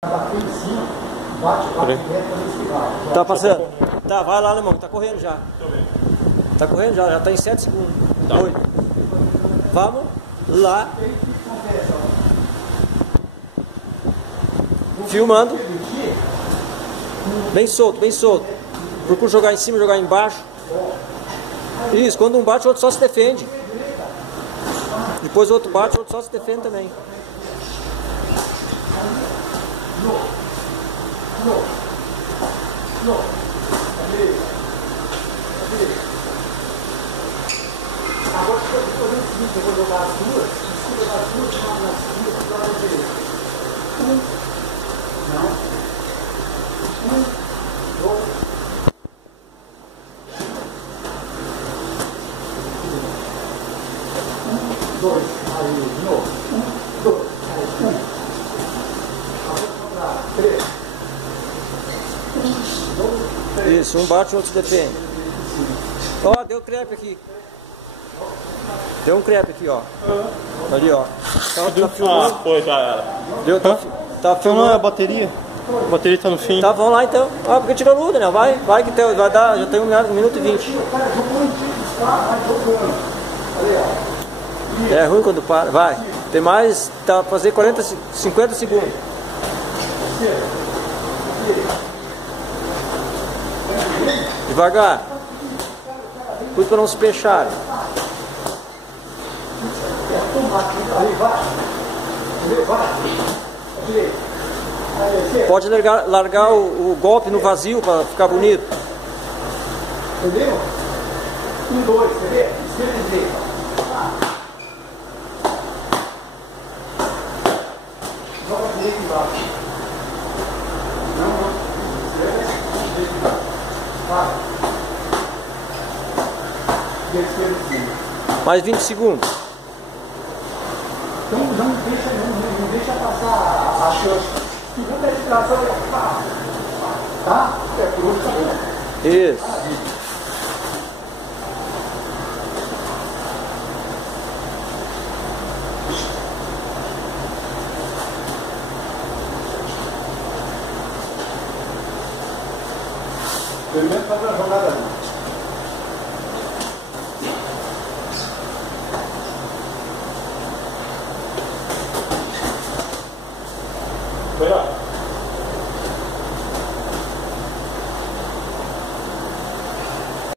Tá passando. Tá, vai lá, irmão. Tá correndo já. Tá correndo já. Já tá em 7 segundos. Tá. 8. Vamos lá. Filmando. Bem solto, bem solto. Procura jogar em cima, jogar embaixo. Isso, quando um bate, o outro só se defende. Depois o outro bate, o outro só se defende também. Agora eu vou fazer o seguinte, eu vou jogar as duas, na segunda, para a direita. Não. 2. Aí, de novo. 2. Aí, 3. Isso, um bate, o outro se defende. Ó, deu crepe aqui. Deu um crepe aqui, ó. Ali, ó. Tá filmando. Foi, já era. Deu, tá filmando a bateria. A bateria tá no fim. Tá, vamos lá então. Ah, porque tirou luta, né? Vai que tem, vai dar, já tem 1 minuto e 20. É ruim quando para. Vai. Tem mais, tá fazer 50 segundos. Devagar. Cuida para não se fecharem. Pode largar o golpe no vazio para ficar bonito. Entendeu? 1, 2, entendeu? Esquerda e direita. Joga a direita embaixo. Não. Esquerda, direita. Vai. E a esquerda em cima. Mais 20 segundos. Então não deixa passar a chance. Segunda respiração é pá. Tá? É por outro caminho. Isso. Primeiro fazer a jogada ali.